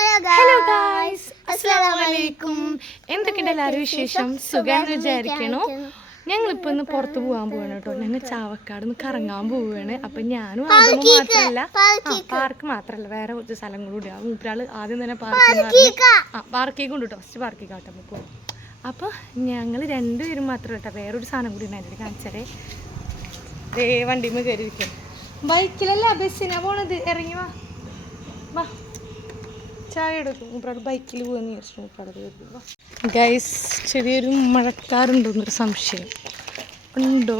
Hello guys അസ്സലാമലൈക്കും എന്തൊക്കെയുണ്ട് എല്ലാവരും വിശേഷം? സുഖം വിചാരിക്കണോ ഞങ്ങളിപ്പോ ഒന്ന് പുറത്ത് പോകാൻ പോവാണ് കേട്ടോ. ഞങ്ങൾ ചാവക്കാട് നിന്ന് കറങ്ങാൻ പോവുകയാണ് അപ്പൊ ഞാനും ആദ്യം മാത്രല്ല. പാർക്ക് മാത്രല്ല. വേറെ കുറച്ച് സ്ഥലങ്ങളും ഉണ്ട്. ആ ആദ്യം തന്നെ പാർക്ക് ആ പാർക്കേക്ക് ഉണ്ട് കേട്ടോ. ഫസ്റ്റ് പാർക്കേക്ക് ആട്ടെ നമുക്ക് പോകാം അപ്പൊ ഞങ്ങൾ രണ്ടുപേരും മാത്രം കേട്ടോ. വേറൊരു സാധനം കൂടി ഉണ്ടായിരുന്നു കാണിച്ചാലേ ദേ വണ്ടിമേ കയറിയിരിക്കും ബൈക്കിലല്ല ബസ്സിനാ പോണത്. ഇറങ്ങി വാ. വാ. ചായ എടുക്കും. ഇവിടെ ബൈക്കിൽ പോകുന്ന ഗൈസ് ചെറിയൊരു മഴക്കാറുണ്ടോന്നൊരു സംശയം ഉണ്ടോ?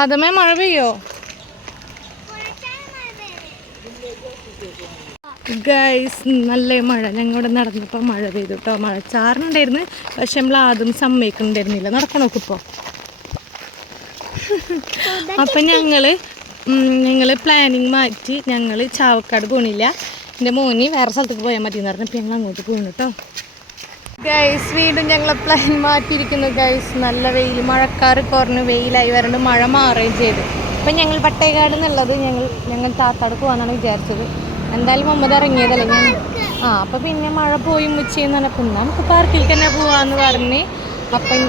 ആദ്യമേ മഴ പെയ്യോ? ഗൈസ് നല്ല മഴ. ഞങ്ങളിവിടെ നടന്നപ്പോൾ മഴ പെയ്തു കേട്ടോ മഴ ചാറിനുണ്ടായിരുന്നു. പക്ഷെ നമ്മൾ ആദ്യം സമ്മതിക്കുന്നുണ്ടായിരുന്നില്ല. നടക്കണോക്കിപ്പോ അപ്പം ഞങ്ങൾ ഞങ്ങൾ പ്ലാനിങ് മാറ്റി ഞങ്ങൾ ചാവക്കാട് പോണില്ല. എന്റെ മോനി വേറെ സ്ഥലത്തേക്ക് പോയാൽ മതി എന്ന് പറഞ്ഞപ്പോൾ ഞങ്ങൾ അങ്ങോട്ട് പോകണം കേട്ടോ ഗൈസ് വീണ്ടും ഞങ്ങൾ പ്ലാൻ മാറ്റിയിരിക്കുന്നു ഗൈസ് നല്ല വെയിൽ മഴക്കാർ കുറഞ്ഞ് വെയിലായി വരണ്ട് മഴ മാറുകയും ചെയ്തു. അപ്പം ഞങ്ങൾ പട്ടേക്കാട് എന്നുള്ളത് ഞങ്ങൾ ഞങ്ങൾ താത്താട് പോകാന്നാണ് വിചാരിച്ചത്. എന്തായാലും മുമ്പ് ഇറങ്ങിയതല്ലേ ഞാൻ? ആ അപ്പം പിന്നെ മഴ പോയി മുച്ചെന്ന് പറഞ്ഞപ്പോൾ എന്നാ നമുക്ക് പാർക്കിൽ തന്നെ പോവാന്ന് പറഞ്ഞ്. അപ്പം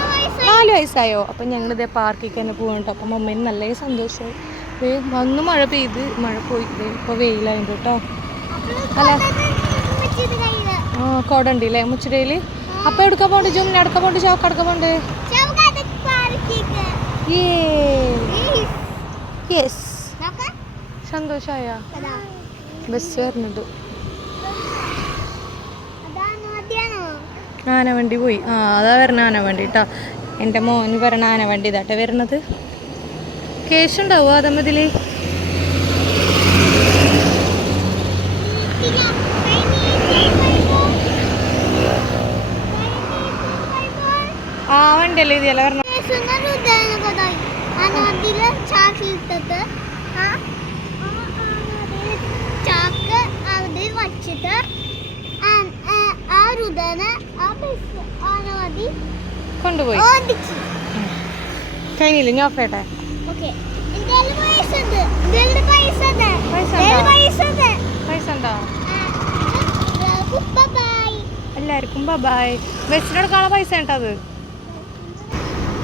നാല് വയസ്സായോ? അപ്പം ഞങ്ങളിതേ പാർക്കിൽ തന്നെ പോകാൻ കേട്ടോ അപ്പം മമ്മേന് നല്ല സന്തോഷമായി. വന്ന് മഴ പെയ്ത് മഴ പോയി ഇപ്പോൾ വെയിലായത് കേട്ടോ അല്ല. ആ കോട ഉണ്ട് അല്ലേ മുച്ചിടയിൽ അപ്പം എടുക്കാൻ പോണ്ട് ജൂമിന് എടുക്കാൻ പോണ്ട്? ചോക്ക എടുക്കാൻ പോണ്ട് യെസ് സന്തോഷമായ ബസ് വരുന്നുണ്ട് ആനവണ്ടി പോയി. ആ അതാ വരണ ആനവണ്ടി കേട്ടോ എന്റെ മോന് വരണ ആനവണ്ടി ഇതാട്ടെ കേസുണ്ടാവോ അതമ്മതിൽ ആ വണ്ടിയല്ലേ അവിടെ വച്ചിട്ട് ആ രുദന ആ കൊണ്ടുപോയി കഴിഞ്ഞില്ല ഞാൻ ഓഫേട്ടെ ഓക്കെ പൈസ ഉണ്ട്. എല്ലാവർക്കും ബൈ ബസ്സിനെടുക്കാനുള്ള പൈസ അത്?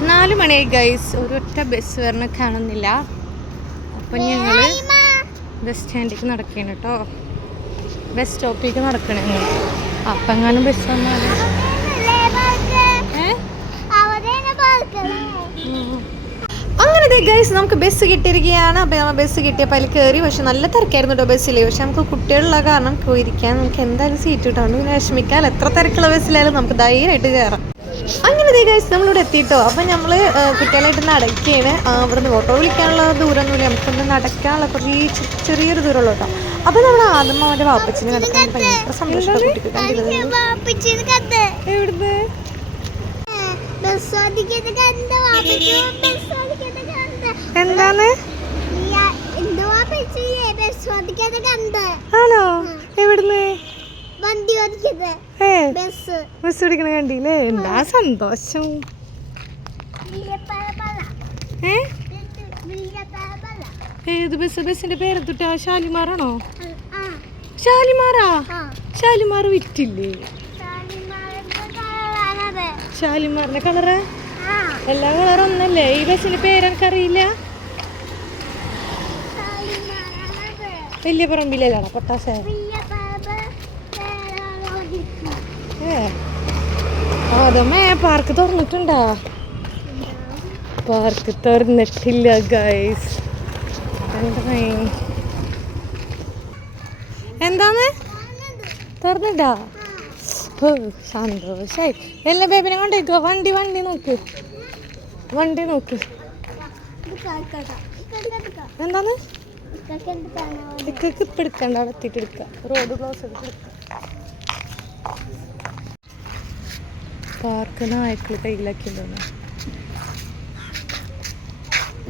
നാല് മണിയായി ഗൈസ് ഒരൊറ്റ ബസ് വരണ കാണുന്നില്ല. അപ്പം ഞങ്ങൾ ബസ് സ്റ്റാൻഡിലേക്ക് നടക്കണം കേട്ടോ ബസ് സ്റ്റോപ്പിലേക്ക് നടക്കണം അപ്പം എങ്ങാനും ബസ് വന്നാൽ അങ്ങനെ ഗൈസ് നമുക്ക് ബസ് കിട്ടിയിരിക്കുകയാണ്. അപ്പോൾ നമ്മൾ ബസ് കിട്ടിയപ്പോൾ അതിൽ കയറി പക്ഷെ നല്ല തിരക്കായിരുന്നു കേട്ടോ ബസ്സിൽ പക്ഷെ നമുക്ക് കുട്ടികളുള്ള കാരണം പോയിരിക്കാൻ നമുക്ക് എന്തായാലും സീറ്റ് കിട്ടാണ്ട് പിന്നെ വിഷമിക്കാൻ എത്ര തിരക്കുള്ള ബസ്സിലായാലും നമുക്ക് ധൈര്യമായിട്ട് കയറാം അങ്ങനെ ദേ ഗൈസ് നമ്മളിവിടെ എത്തിയിട്ടോ. അപ്പം നമ്മൾ കുട്ടികളായിട്ട് നടക്കുകയാണ്. ഇവിടുന്ന് ഓട്ടോ വിളിക്കാനുള്ള ദൂരമൊന്നുമില്ല. നമുക്കൊന്ന് നടക്കാനുള്ള കുറച്ച് ചെറിയൊരു ദൂരമുള്ള കേട്ടോ അപ്പോൾ നമ്മൾ ആദ്യം അവന്റെ വാപ്പച്ചിനെ നടക്കാൻ ഭയങ്കര സന്തോഷമാണ് കുട്ടിക്ക് കണ്ടിരുന്നത് എവിടുന്ന്? എന്താണ്? ആണോ? എവിടുന്ന്? ബസ്. പിടിക്കണ കണ്ടില്ലേ? എന്താ സന്തോഷം. ഏത് ബസ്? ബസ്സിന്റെ പേരെന്തുട്ടാ? ഷാലിമാറാണോ ഷാലിമാറാ ഷാലിമാർ വിറ്റില്ലേ? ഷാലിമാറിന്റെ കളറ്? എല്ലാ കളറും ഒന്നല്ലേ? ഈ ബസ്സിന്റെ പേര് എനിക്കറിയില്ല വലിയ പറമ്പിലാണ് പൊട്ടാസേ അതമ്മേ പാർക്ക് തുറന്നിട്ടുണ്ടാ? പാർക്ക് തുറന്നിട്ടില്ല ഗൈസ് എന്താണ് തുറന്നിട്ടാ? ഓ സന്തോഷായി. എല്ലാ ബേബിനെ കൊണ്ടേക്കോ? വണ്ടി വണ്ടി നോക്ക്. വണ്ടി നോക്ക്. എന്താണ് ഇക്കൊക്കെ ഇപ്പം എടുക്കണ്ട അവിടെ എത്തിയിട്ട് എടുക്കാം. റോഡ് ക്ലോസ് എടുക്കാം. പാർക്ക് നായ്ക്കൾ കയ്യിലാക്കി തോന്നുന്നു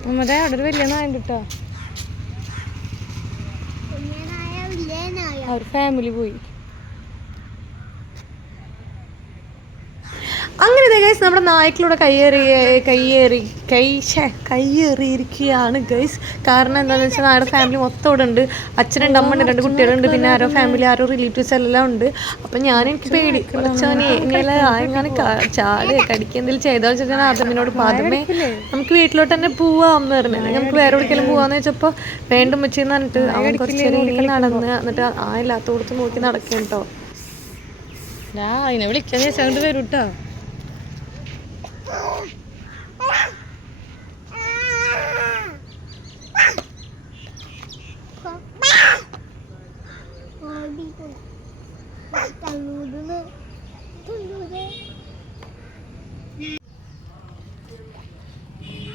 നമ്മടെ അവിടെ ഒരു വലിയ നായുണ്ട് കേട്ടോ അവർ ഫാമിലി പോയി. അങ്ങനെ ഗൈസ് നമ്മുടെ നായ്ക്കളൂടെ കയ്യേറി കയ്യേറി കൈ ഷേ കയ്യേറിയിരിക്കുകയാണ് ഗൈസ് കാരണം എന്താണെന്ന് വെച്ചാൽ നായുടെ ഫാമിലി മൊത്തം ഇവിടെ ഉണ്ട്. അച്ഛനുണ്ട് അമ്മ രണ്ട് കുട്ടികളുണ്ട് പിന്നെ ആരോ ഫാമിലി ആരോ റിലേറ്റീവ്സ് എല്ലാം ഉണ്ട്. അപ്പം ഞാൻ എനിക്ക് പേടി. കുറച്ചവനെ ഇങ്ങനെ എങ്ങനെ ചാടുക കടിക്കുക എന്തെങ്കിലും ചെയ്താൽ വെച്ചാൽ ആദമിനോട് പാദമേ നമുക്ക് വീട്ടിലോട്ട് തന്നെ പോവാം എന്ന് പറഞ്ഞു. നമുക്ക് വേറെ എവിടേക്കെങ്കിലും പോവാന്ന് വെച്ചപ്പോൾ വേണ്ടും വെച്ചെന്ന് പറഞ്ഞിട്ട് അവൻ കുറച്ച് നേരം നടന്ന് എന്നിട്ട് ആ ഇല്ലാത്തോടത്ത് നോക്കി നടക്കും കേട്ടോ അതിനെ വിളിക്കാൻ സൗണ്ട് വരും കേട്ടോ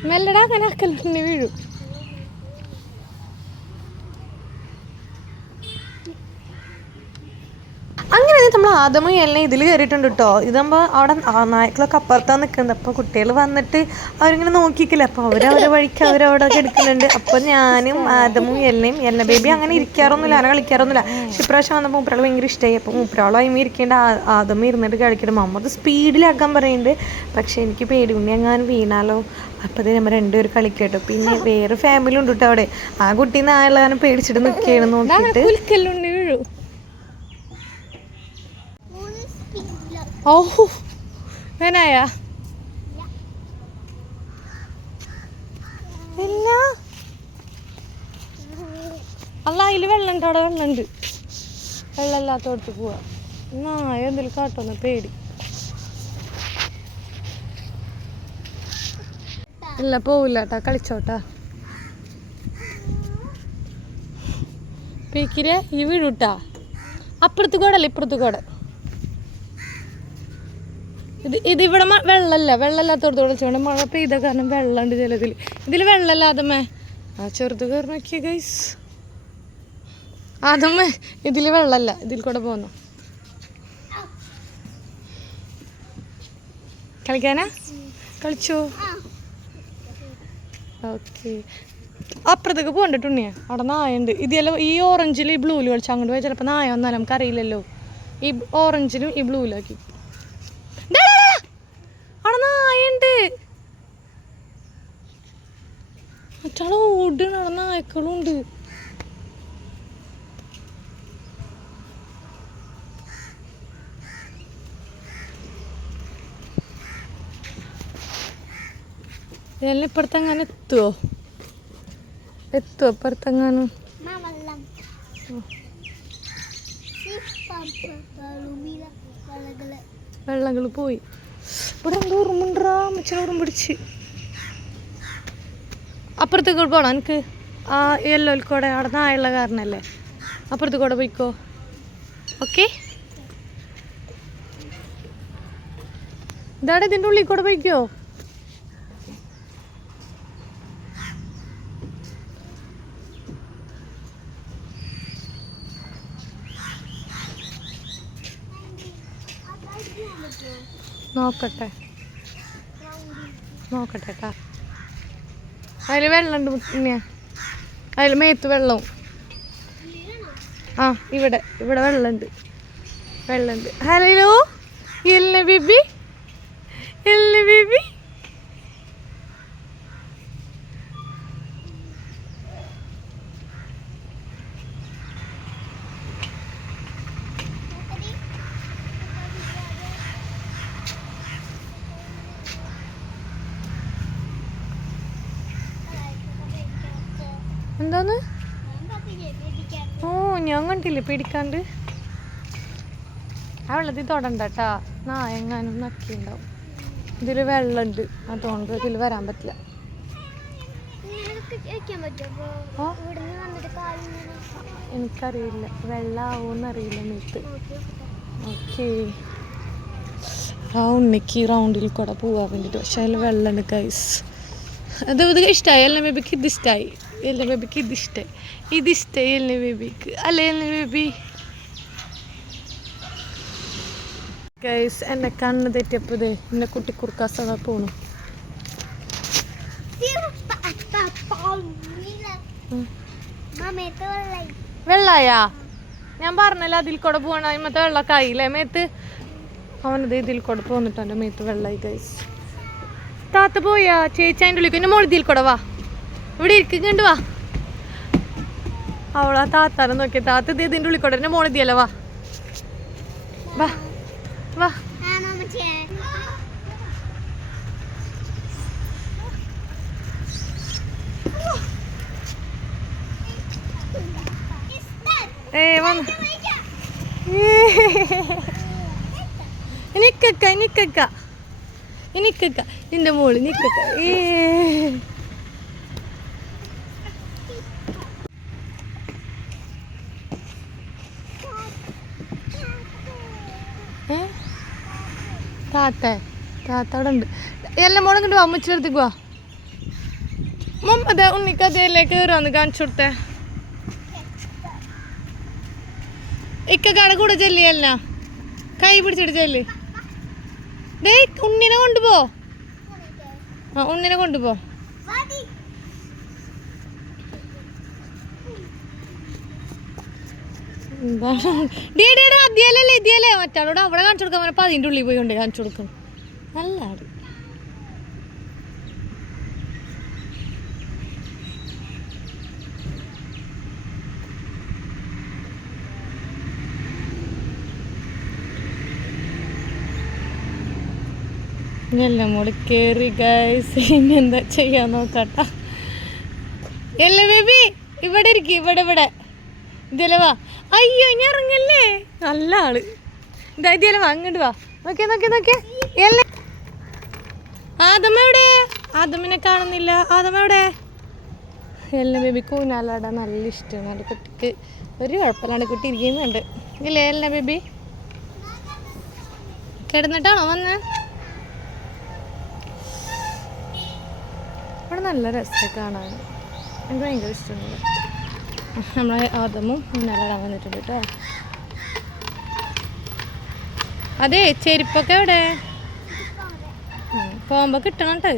മെല്ലടാ അങ്ങനെ അക്കലിന് വീഴും. അങ്ങനെ നമ്മൾ ആദമും എല്ലാം ഇതിൽ കയറിയിട്ടുണ്ട് കേട്ടോ ഇതാകുമ്പോൾ അവിടെ നായ്ക്കളൊക്കെ അപ്പുറത്താണ് നിൽക്കുന്നത് അപ്പോൾ കുട്ടികൾ വന്നിട്ട് അവരിങ്ങനെ നോക്കിക്കില്ല അപ്പോൾ അവരവരെ അവരെ വഴിക്ക് അവരവിടെ എടുക്കുന്നുണ്ട്. അപ്പോൾ ഞാനും ആദമും എല്ലയും എല്ല ബേബി അങ്ങനെ ഇരിക്കാറൊന്നുമില്ല അങ്ങനെ കളിക്കാറൊന്നുമില്ല. പക്ഷെ ഇപ്രാവശ്യം വന്നപ്പോൾ മൂപ്പരാൾ ഭയങ്കര ഇഷ്ടമായി അപ്പോൾ മൂപ്പരാളും അതിമ ഇരിക്കേണ്ട ആദമ ഇരുന്നിട്ട് കളിക്കണം മമ്മത് സ്പീഡിലാക്കാൻ പറയുന്നുണ്ട് പക്ഷേ എനിക്ക് പേടി. ഉണ്ണി എങ്ങാനും വീണാലോ? അപ്പോൾ നമ്മൾ രണ്ടുപേരും കളിക്കട്ടോ. പിന്നെ വേറെ ഫാമിലി ഉണ്ട് കേട്ടോ അവിടെ. ആ കുട്ടി നാളെ പേടിച്ചിട്ട് നിൽക്കുകയാണ് നോക്കിയിട്ട്. ഓ വേനായ ഇല്ല. അല്ല അതിൽ വെള്ളമുണ്ട് അവിടെ വെള്ളമുണ്ട് വെള്ളമില്ലാത്തോടത്ത് പോവാ. നായ എന്തെങ്കിലും കാട്ടോന്ന് പേടി. ഇല്ല പോവില്ല കേട്ടോ കളിച്ചോട്ടാ. പീക്കിരെ ഈ വീടുട്ടാ. അപ്പുറത്ത് കൂടല്ല അല്ല ഇപ്പുറത്ത് കൂടെ ഇത് ഇതിവിടെ ഇവിടെ വെള്ളമല്ല വെള്ളമില്ലാത്തോടത്ത് വിളിച്ചോണ്ട് മഴ പെയ്ത കാരണം വെള്ളമുണ്ട് ചിലതിൽ ഇതിൽ വെള്ളമില്ലാതമ്മേ ആ ചെറുത് കയറി ഗൈസ് അതമ്മേ ഇതിൽ വെള്ളമല്ല. ഇതിൽ കൂടെ പോന്നു. കളിക്കാനാ? കളിച്ചോ? ഓക്കെ അപ്പുറത്തേക്ക് പോകണ്ട അവിടെ നായുണ്ട് ഇതെല്ലാം ഈ ഓറഞ്ചിൽ ഈ ബ്ലൂവിൽ കളിച്ചു അങ്ങോട്ട് പോയാൽ ചിലപ്പോൾ നായ വന്നാലും നമുക്ക് അറിയില്ലല്ലോ. ഈ ഓറഞ്ചിലും ഈ ബ്ലൂവിലാക്കി. അവിടെ നായുണ്ട് മറ്റാൾ ഓടുന്ന അവിടെ നായ്ക്കളും ഇതെല്ലാം ഇപ്പുറത്തെങ്ങാനും എത്തുവോ? എത്തുവോ ഇപ്പുറത്തെങ്ങാനും? വെള്ളങ്ങൾ പോയി. ഇവിടെ എന്തോ ഉറുമുണ്ടാ മച്ചനെ ഉറും പിടിച്ച്. അപ്പുറത്തേക്ക് പോകണം എനിക്ക് ആ യെല്ലോ കൂടെ അവിടെ നായുള്ള കാരണല്ലേ? അപ്പുറത്ത് കൂടെ പോയിക്കോ. ഓക്കെ. ഇതാടെ ഇതിന്റെ ഉള്ളിൽ കൂടെ പോയിക്കോ. നോക്കട്ടെ. നോക്കട്ടെ കേട്ടാ അതിൽ വെള്ളമുണ്ട് മുന്നേ അതിൽ മേത്ത് വെള്ളവും. ആ ഇവിടെ. ഇവിടെ വെള്ളമുണ്ട് വെള്ളമുണ്ട് ഹലോ? എല്ല ബിബി. എല്ല ബേബി എന്താന്ന് ഓ കണ്ടില്ലേ പേടിക്കാണ്ട്? ആ വെള്ളത്തിൽ തൊടണ്ട കേട്ടാ നാ എങ്ങാനും നക്കിണ്ടാവും ഇതിൽ വെള്ളമുണ്ട് അതുകൊണ്ട് ഇതിൽ വരാൻ പറ്റില്ല. എനിക്കറിയില്ല. വെള്ളമാവോന്നറിയില്ല അറിയില്ല ഓക്കെ. ഉണ്ണിക്ക് റൗണ്ടിൽ കൂടെ പോവാൻ വേണ്ടിയിട്ട് പക്ഷെ അതിൽ വെള്ളമുണ്ട് ഗൈസ് അത് ഇത് ഇഷ്ടമായി അല്ല മേബിക്ക് ഇത് ഇഷ്ടമായി എല്ലാ ബേബിക്ക് ഇത് ಇದಿಷ್ಟೇ ಎಲ್ಲಿ ബേബിക്ക്. അല്ലേ എല്ലാ ബേബി? ഗൈസ് എന്നെ കണ്ണ് തെറ്റിയപ്പോതേ എന്നെ കുട്ടി കുറുക്കാസത പോണു. വെള്ളായി? ഞാൻ പറഞ്ഞല്ലോ അതിൽ കൂടെ പോകണ മറ്റേ വെള്ളമൊക്കെ ആയില്ലേ മേത്ത്? അവനത് ഇതിൽ കൂടെ പോന്നിട്ടുണ്ട് മേത്ത് വെള്ളമായി ഗൈസ് താത്ത പോയാ? ചേച്ചി അതിന്റെ ഉള്ളിൽ പിന്നെ മോളിതിൽ കൂടെ വാ. ഇവിടെ ഇരിക്കുന്നുണ്ട് വാ. അവളാ താത്താനെ നോക്കി. താത്ത ഇത് ഇതിന്റെ ഉള്ളിൽ കൂടെ എന്റെ മോളിൽ ഇതിയല്ല വാ. വാ. വാ. ഏ വന്ന്. നിക്കക്ക നിക്കക്ക. നിക്കക്ക. നിന്റെ മോൾ നിക്കക്ക. ഏ? താത്ത താത്ത അവിടെ ഉണ്ട് എല്ലാം മോളും കണ്ടു അമ്മച്ചെടുത്തേക്ക് വാ. മുമ്പ് ഉണ്ണിക്കഥയിലേക്ക് കയറുവാന്ന് കാണിച്ചു കൊടുത്തേ. ഇക്ക കട കൂടെ ചെല്ലിയല്ല കൈ പിടിച്ചിട്ട് ചെല്ല്. ഡേ ഉണ്ണിനെ കൊണ്ടുപോ. ആ ഉണ്ണിനെ കൊണ്ടുപോ. അധ്യായല്ലേ ഇദ്യാലേ മറ്റാളോട് അവിടെ കാണിച്ചു കൊടുക്കാൻ പറഞ്ഞപ്പോൾ അതിന്റെ ഉള്ളിൽ പോയി കൊണ്ട് കാണിച്ചു കൊടുക്കും. നല്ല ആട് എല്ലാം കൂടി കയറി ഗൈസ് ഇനി എന്താ ചെയ്യാൻ നോക്കട്ടെ. എല്ലേ ബേബി ഇവിടെ ഇരിക്കും ഇവിടെ ഇവിടെ. ഇതിലെ വാ. അയ്യോ ഇനി ഇറങ്ങല്ലേ? നല്ല ആൾ. ഇതാ ഇതിലെ അങ്ങോട്ട് വാ. നോക്കിയേ നോക്കിയേ നോക്കിയേ. എല്ലേ ആദമ എവിടെ? ആദമിനെ കാണുന്നില്ല. ആദമ എവിടെ? എല്ലാം ബേബി കൂനാലാടാൻ നല്ല ഇഷ്ടമാണ്. എന്റെ കുട്ടിക്ക് ഒരു കുഴപ്പമില്ലാണ്ട് കുട്ടി ഇരിക്കുന്നുണ്ട്. ഇല്ലേ എല്ലാം ബേബി? കിടന്നിട്ടാണോ വന്ന്? ഇവിടെ നല്ല രസമൊക്കെ കാണാൻ. എനിക്ക് ഭയങ്കര ഇഷ്ടമാണ്. നമ്മളെ ആദമും ഊനാലാടാൻ വന്നിട്ടുണ്ട് കേട്ടോ. അതെ ചെരുപ്പൊക്കെ എവിടെ? പോകുമ്പോൾ പോകുമ്പോ കിട്ടണം കേട്ടോ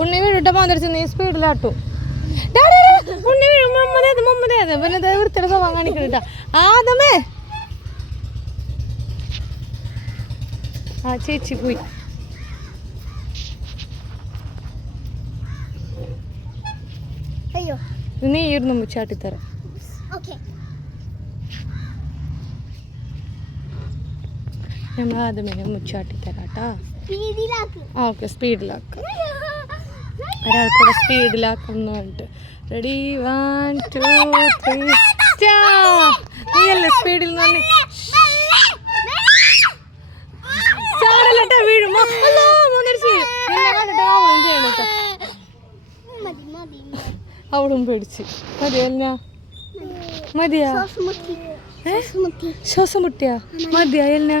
ഉണ്ണി വീഴുട്ട മാതിരിച്ച് നീ സ്പീഡിലാട്ടു. ഉണ്ണി വീഴും മുമ്മതേത് മുമ്മതേത് പിന്നെ വൃത്തിയുടെ സ്വഭാവം കാണിക്കണ ആദമേ. ആ ചേച്ചി പോയി അയ്യോ നീ ഇരുന്ന് മുച്ചാട്ടിത്തരാം നമ്മൾ ആദ്യമേ മുച്ചാട്ടിത്തരാം കേട്ടോ സ്പീഡിലാക്ക്. ആ ഓക്കെ സ്പീഡിലാക്കാം. ഒരാൾക്കൂടെ സ്പീഡിലാക്കുന്നു പറഞ്ഞിട്ട് റെഡി വൺ ടു ത്രീ നീ അല്ലേ സ്പീഡിൽ നിന്ന് ചാടലട്ടെ വീഴുമോ അല്ലോ മൂന്നരിച്ച് നിന്നെ കണ്ടിട്ട് അവളും ചെയ്യണം കേട്ടോ മതി മതി അവളും പേടിച്ച്. മതിയല്ല. മതിയാ? ശ്വാസം മുട്ടിയാ മതിയാ എല്ല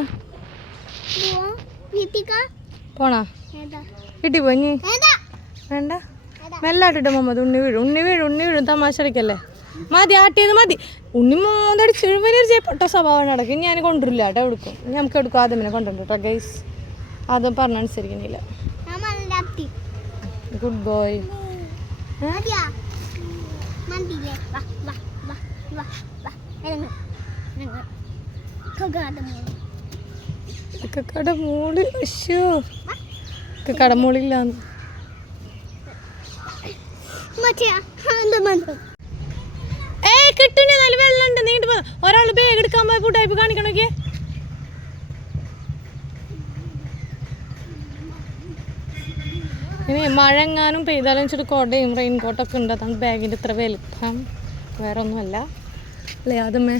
പോണാ? വീട്ടിൽ പോയി വേണ്ട. മെല്ലാട്ടിട്ട് മമ്മത് ഉണ്ണി വീഴും. ഉണ്ണി വീഴും ഉണ്ണി വീഴും. തമാശ അടിക്കല്ലേ മതി ആട്ടിയത് മതി. ഉണ്ണി മോന്തടിച്ച് എഴുപതിനൊരു ചെയ്യപ്പെട്ട സ്വഭാവം നടക്കും. ഞാൻ കൊണ്ടുവരില്ല കേട്ടോ എടുക്കും. നമുക്ക് എടുക്കും. ആദ്യമേ കൊണ്ടുണ്ട് കേട്ടോ ഗൈസ് അതും പറഞ്ഞനുസരിക്കുന്നില്ല ഗുഡ് ബോയ് മന്തിയില്ലേ വാ വാ വാ വാ വാ ഇറങ്ങ് ഇറങ്ങ് കകാതെ മോൾ കട മോൾ അശ്യോ എന്താ മന്ദം ഏയ് കിട്ടുന്ന നല്ല വെള്ളം ഉണ്ട് നീണ്ടു പോ ഒരാൾ ബാഗ് എടുക്കാൻ പോയി ഫുഡായി കാണിക്കണോക്കെ? ഇനി മഴ എങ്ങാനും പെയ്താലും ഇച്ചിരി കോട്ടയും റെയിൻ കോട്ടൊക്കെ ഉണ്ട്. അതാണ് ബാഗിന്റെ ഇത്ര വലുപ്പം. വേറെ ഒന്നുമല്ല അല്ലേ അതമ്മേ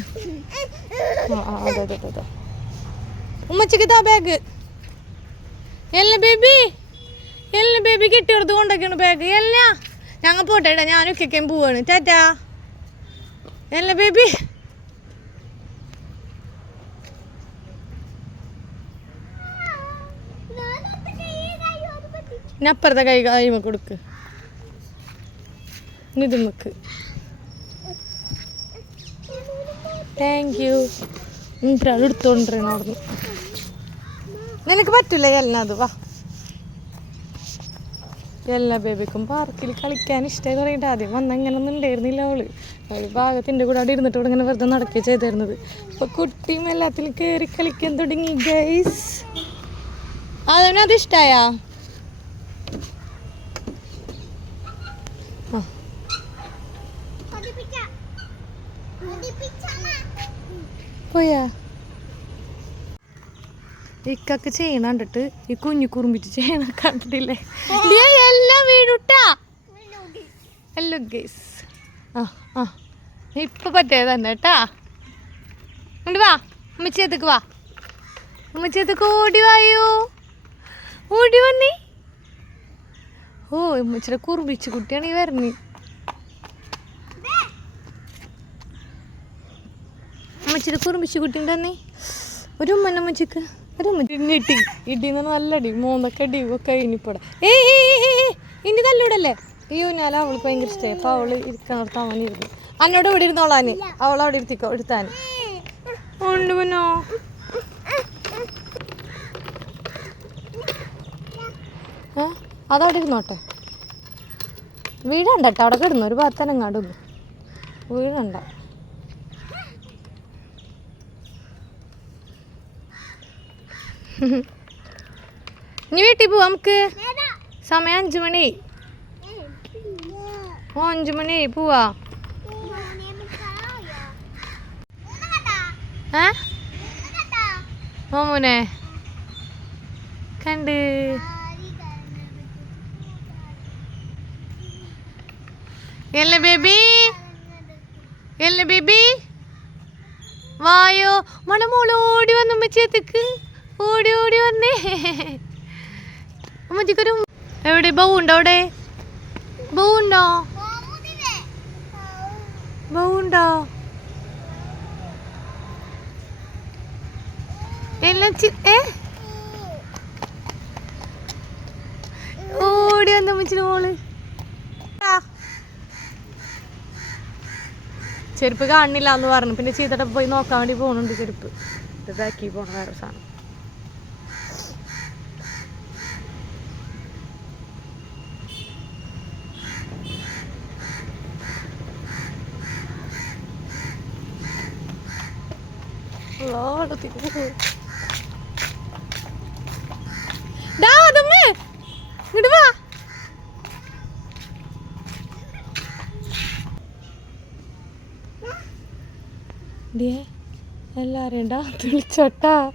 ആ അതെ അതെ അതെ. ഉമ്മച്ചിക്ക് താ ബാഗ്. എല്ല ബേബി എല്ല ബേബി കിട്ടിയെടുത്ത് കൊണ്ടൊക്കെയാണ് ബാഗ്. എല്ലാ ഞങ്ങൾ പോട്ടെ ഞാൻ പോവാണ്. ടാറ്റാ. എല്ല ബേബി. ഇനി അപ്പുറത്തെ കൈ കൈമ കൊടുക്ക്. ഇത് നമുക്ക് താങ്ക് യു ഒരാൾ എടുത്തോണ്ടിരണം നിനക്ക് പറ്റില്ല എല്ലാം അത് വാ. എല്ലാ ബേബിക്കും പാർക്കിൽ കളിക്കാൻ ഇഷ്ടമായി തുടങ്ങിയിട്ട് ആദ്യം വന്ന ഇങ്ങനെ ഒന്നും ഉണ്ടായിരുന്നില്ല അവൾ. അവൾ ഭാഗത്തിന്റെ കൂടെ അവിടെ ഇരുന്നിട്ട് ഇങ്ങനെ വെറുതെ നടക്കുക ചെയ്തിരുന്നത്. അപ്പൊ കുട്ടിയും എല്ലാത്തിലും കയറി കളിക്കാൻ തുടങ്ങി ഗൈസ് അതവനത് ഇഷ്ടായാ? പോയാ? ഇക്കൊക്കെ ചെയ്യണ കണ്ടിട്ട് ഈ കുഞ്ഞു കുറുമ്പിച്ച് ചെയ്യണ കണ്ടിട്ടില്ലേ? എല്ലാം വീടുട്ടാ ഹലോ ഗേസ് ആ ആ. ഇപ്പൊ പറ്റിയത് തന്നെ കേട്ടാ. ഉണ്ട് വാ ഉമ്മച്ചേത്തേക്ക് വാ. ഉമ്മച്ചേത്തേക്ക് ഓടി വായോ? ഓടി വന്നേ? ഓ അമ്മച്ചിടെ കുറുമ്പിച്ച് കുട്ടിയാണ് ഈ വരണേ അമ്മച്ചിയുടെ കുറുമ്പിച്ചു കുട്ടി ഉണ്ടെന്നേ ഒരു ഉമ്മന അമ്മച്ചിക്ക് ഒരു ഉമ്മ ഇടി നല്ല അടി മൂന്നൊക്കെ അടി ഒക്കെ ഇനിപ്പട ഏ ഇനി തല്ലൂടല്ലേ അയ്യോ ഞാൻ അവൾക്ക് ഭയങ്കര ഇഷ്ടമായി അപ്പോൾ അവൾ ഇരിക്കണർത്ത് അവൻ ഇരുന്നു. അന്നോട് ഇവിടെ ഇരുന്നോളാന്. അവൾ അവിടെ ഇരുത്തിക്കോ എടുത്താൻ ഉണ്ട് പിന്നോ. ഏ അതവിടെ ഇരുന്നോട്ടെ. വീടണ്ട കേട്ടോ അവിടെ കിടന്നു. ഒരു ഭാഗത്തനങ്ങാണ്ട് വീടണ്ട ഇനി വീട്ടിൽ പോവാം നമുക്ക്. സമയം അഞ്ചു മണി. ഓ അഞ്ചു മണി പോവാ. ഏ? ഓ മോനെ. കണ്ട്. എല്ല ബേബി? എല്ല ബേബി? വായോ. മണമോളോടി ഓടി വന്നു ഉമ്മച്ചേത്തേക്ക് ഓടി ഓടി വന്നേ. ഉമ്മച്ചിക്കൊരു എവിടെ? ബൗ ഉണ്ടോ അവിടെ? ബൗ ഉണ്ടോ? ബൗ ഉണ്ടോ? എല്ലാം ഏ? ഓടി വന്ന അമ്മച്ചിന് മോൾ. ചെരുപ്പ് കാണില്ല എന്ന് പറഞ്ഞു. പിന്നെ ചീത്തട്ട പോയി നോക്കാൻ വേണ്ടി പോകുന്നുണ്ട് ചെരുപ്പ്. ഇതാക്കി പോണ വേറെ സാധനം. പോയി. ഡാ, അതമ്മേ. ഇങ്ങട് വാ. ഡിയേ എല്ലാരെയും ഉണ്ടാ വിളിച്ചോട്ടാ.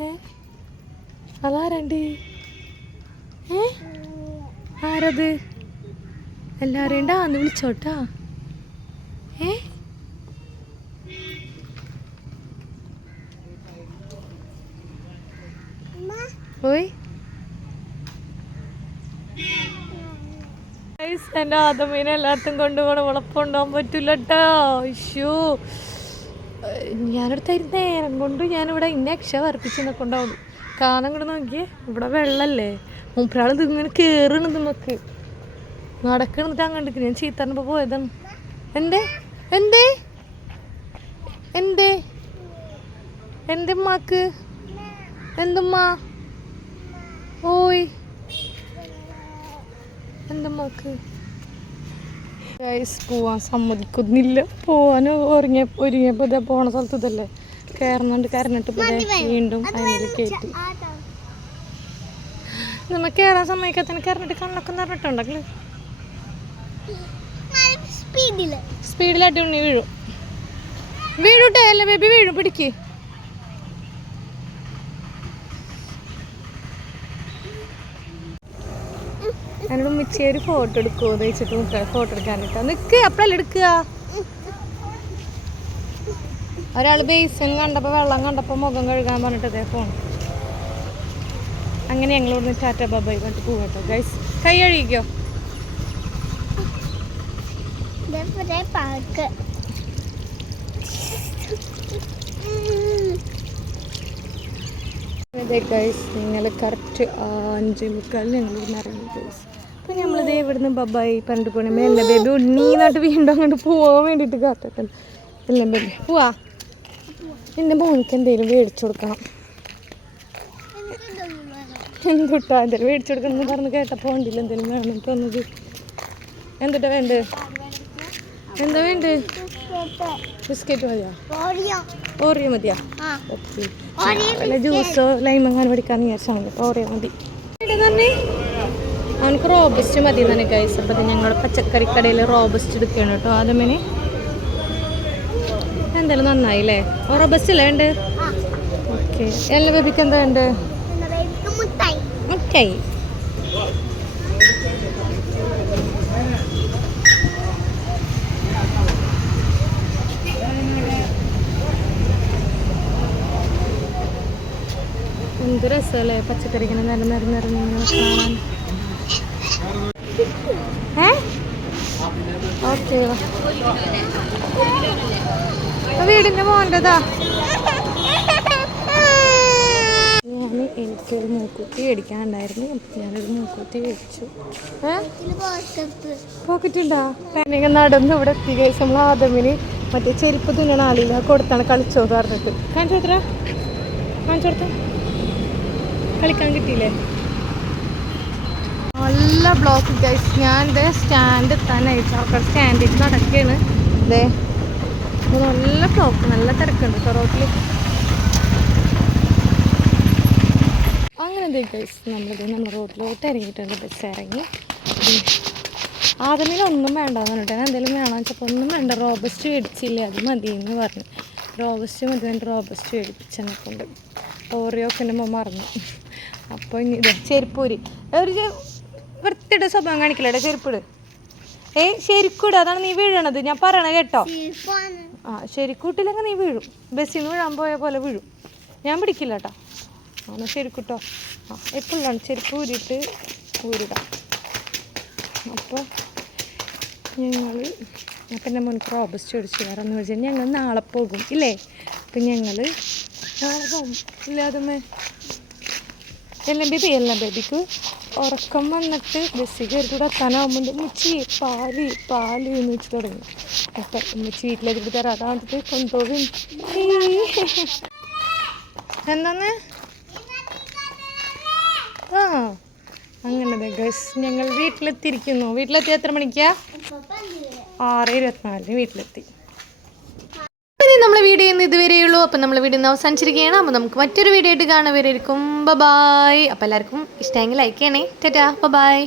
ഏ? അതാരണ്ട്? ഏ? ആരത്? എല്ലാരെയും ഉണ്ടാ അന്ന് വിളിച്ചോട്ടാ. ഏ? പോയി? എന്റെ ആദമീനെ എല്ലായിടത്തും കൊണ്ടുപോകണം. ഉളപ്പുണ്ടാകാൻ പറ്റില്ല കേട്ടോ ഇഷ്യൂ തരുന്ന നേരം കൊണ്ട് ഞാനിവിടെ ഇന്ന അക്ഷ വർപ്പിച്ച് കൊണ്ടാവും കാരണം കൂടെ നോക്കിയേ ഇവിടെ വെള്ളല്ലേ? മൂപ്പരാൾ ഇതിങ്ങനെ കയറണ് നമുക്ക്. നടക്കണിട്ട് അങ്ങോട്ട് ഞാൻ ചീത്തറിന് പോയതാണ് എന്തേ? എന്തേ? എന്തേ? എന്തുമ്മാക്ക് എന്തുമ്മ ഓയ് എന്തുമ്മാക്ക് ഗൈസ് പോവാൻ സമ്മതിക്കുന്നില്ല. പോവാൻ ഒരുങ്ങിയ ഒരുങ്ങിയപ്പോൾ ഇതേ പോണ സ്ഥലത്ത് ഇതല്ലേ? കയറുന്നുണ്ട് കരഞ്ഞിട്ട് വീണ്ടും അതിൽ കയറ്റി നമ്മ കയറാൻ തന്നെ കയറിട്ട് കണ്ണൊക്കെ നിറഞ്ഞിട്ടുണ്ടെങ്കിൽ സ്പീഡിൽ സ്പീഡിലായിട്ട് ഉണ്ണി വീഴും. വീഴൂട്ടെ അല്ലേ ബേബി വീഴും പിടിക്ക്. എന്നോട് ഒരു ഫോട്ടോ എടുക്കുമോ എന്ന് വെച്ചിട്ട് മുക്ക ഫോട്ടോ എടുക്കാൻ കേട്ടോ നിക്ക് അപ്പഴല്ലേ എടുക്കുക? ഒരാൾ ബേസിൻ കണ്ടപ്പോൾ വെള്ളം കണ്ടപ്പോൾ മുഖം കഴുകാൻ പറഞ്ഞിട്ട് അതേ ഫോൺ അങ്ങനെ ഞങ്ങൾ ഇവിടുന്ന് ടാറ്റ ബബായി കണ്ടിട്ട് പോകട്ടോ ഗൈസ് കൈ കഴുകിക്കോ? അതെ ഗൈസ് നിങ്ങൾ കറക്റ്റ് അഞ്ച് മുക്കാലിന് ഞങ്ങൾ ഇവിടുന്ന് ഇറങ്ങി ഗൈസ് അപ്പം നമ്മളിതേ ഇവിടുന്ന് ബബായി പറഞ്ഞിട്ട് പോണേ മേലെ ബേബി ഉണ്ണീന്നായിട്ട് വീണ്ടും അങ്ങോട്ട് പോവാൻ വേണ്ടിയിട്ട് കാത്തിട്ടുണ്ട് എല്ലാം ബേബി? പോവാ. എന്റെ മോനിക്ക് എന്തെങ്കിലും മേടിച്ചു കൊടുക്കണം. എന്തുട്ടാ എന്തെങ്കിലും മേടിച്ചു കൊടുക്കണം എന്ന് പറഞ്ഞ് കേട്ടപ്പോൾ ഉണ്ടില്ല എന്തെങ്കിലും വേണം തോന്നുന്നത്. എന്തുട്ടാ വേണ്ടേ എന്താ വേണ്ട? ബിസ്ക്കറ്റ്. മതിയാ? ഓറിയോ. മതിയോ? ഓക്കെ. ജ്യൂസോ വല്ല ജ്യൂസോ ലൈമങ്ങാൻ പഠിക്കാന്ന് വിചാരിച്ചാൽ മതി ഓറിയോ മതി. തന്നെ അവനക്ക് റോബസ്റ്റ് മതി തന്നെ കൈസ് അപ്പം ഞങ്ങൾ പച്ചക്കറി കടയിൽ റോബസ്റ്റ് എടുക്കുകയാണ് കേട്ടോ. ആദ്യമേ എന്തായാലും നന്നായില്ലേ? ഓ റോബസ്റ്റ് അല്ലേ ഉണ്ട് ഓക്കെ. എല്ലാ ബേബിക്ക് എന്താ ഉണ്ട് മുട്ടായി. എന്ത് രസമല്ലേ പച്ചക്കറി ഇങ്ങനെ നിറ നിറ നിറഞ്ഞ് കാണാൻ. ഏ? ഓക്കെ വീടിന്റെ മോന്റെതാ ഞാൻ എനിക്കൊരു മൂക്കുത്തി മേടിക്കാനുണ്ടായിരുന്നു. ഞാനൊരു മൂക്കുത്തി മേടിച്ചു. ഏ? ഇതിൽ പോക്കറ്റ് ഉണ്ടോ ഞാനിങ്ങനെ നടന്ന് ഇവിടെ എത്തി. കഴിച്ച് നമ്മൾ ആദമിന് മറ്റേ ചെരുപ്പ് തുന്നണ ആളില്ല കൊടുത്താണ് കളിച്ചോ എന്ന് പറഞ്ഞിട്ട്. കാണിച്ചു കൊടുത്തരാ കളിക്കാൻ കിട്ടിയില്ലേ? നല്ല ബ്ലോക്ക് ഗൈസ് ഞാൻ ദേ സ്റ്റാൻഡ് എത്താനായിട്ട് ആൾക്കാർ സ്റ്റാൻഡിൽ നടക്കുകയാണ്. ഇതേ നല്ല ബ്ലോക്ക് നല്ല തിരക്കുണ്ട് റോട്ടിൽ അങ്ങനെ എന്തേ ഗൈസ് നമ്മളിത് നമ്മൾ റോഡിലോട്ട് ഇറങ്ങിയിട്ടുണ്ട്. ബസ് ഇറങ്ങി. ആദ്യമേലൊന്നും വേണ്ട പറഞ്ഞിട്ട് ഞാൻ എന്തെങ്കിലും വേണമെന്ന് വെച്ചപ്പോൾ ഒന്നും വേണ്ട. റോബസ്റ്റ് മേടിച്ചില്ല അത് മതി എന്ന് പറഞ്ഞു. റോബസ്റ്റ് മതി റോബസ്റ്റ് മേടിപ്പിച്ചെന്നെ കൊണ്ട് ഓറിയോക്കെ മറന്നു. അപ്പോൾ ഇനി ഇത് ചെരുപ്പൂരി. ഒരു വൃത്തിയുടെ സ്വഭാവം കാണിക്കില്ല ചെരുപ്പിട് ഏ ശരിക്കൂട് അതാണ് നീ വീഴണത്. ഞാൻ പറയണ കേട്ടോ. ആ ശരിക്കൂട്ടില്ലെങ്കിൽ നീ വീഴും. ബസ്സിൽ നിന്ന് വീഴാൻ പോയ പോലെ വീഴും. ഞാൻ പിടിക്കില്ല കേട്ടോ. ആണ് ശരിക്കൂട്ടോ. ആ എപ്പോഴാണ് ചെരുപ്പ് ഊരിയിട്ട് ഊരിടാം അപ്പോൾ ഞങ്ങൾ അപ്പം എന്റെ മുൻപ് റോബസ്റ്റ് ചോദിച്ചു വേറെ എന്ന് വെച്ചാൽ ഞങ്ങൾ നാളെ പോകും ഇല്ലേ? അപ്പം ഞങ്ങൾ നാളെ പോകും. ഇല്ലാതെ എല്ലാം ബേബി എല്ലാം ബേബിക്ക് ഉറക്കം വന്നിട്ട് ബസ്സിൽ കയറി കൂടെ എത്താനാവുമ്പോൾ മുച്ചി പാൽ പാൽ എന്ന് വെച്ച് തുടങ്ങി. അപ്പം ഉമ്മച്ചി വീട്ടിലേക്ക് തരാം. അതാ വന്നിട്ട് കൊണ്ടുപോകും. എന്താന്ന്? ആ അങ്ങനെ ഗസ് ഞങ്ങൾ വീട്ടിലെത്തിയിരിക്കുന്നു. വീട്ടിലെത്തി എത്ര മണിക്കാ? ആറ് ഇരുപത്തിനാലിന് വീട്ടിലെത്തി. നമ്മൾ വീഡിയോ ഇന്ന് ഇതുവരെയുള്ളൂ അപ്പം നമ്മൾ വീഡിയോ ഇന്ന് അവസാനിച്ചിരിക്കുകയാണ്. അപ്പോൾ നമുക്ക് മറ്റൊരു വീഡിയോ ആയിട്ട് കാണുന്നവരായിരിക്കും ബ ബായ് അപ്പോൾ എല്ലാവർക്കും ഇഷ്ടമെങ്കിൽ ലൈക്ക് ചെയ്യണേ. ടാറ്റാ. ബ ബായ്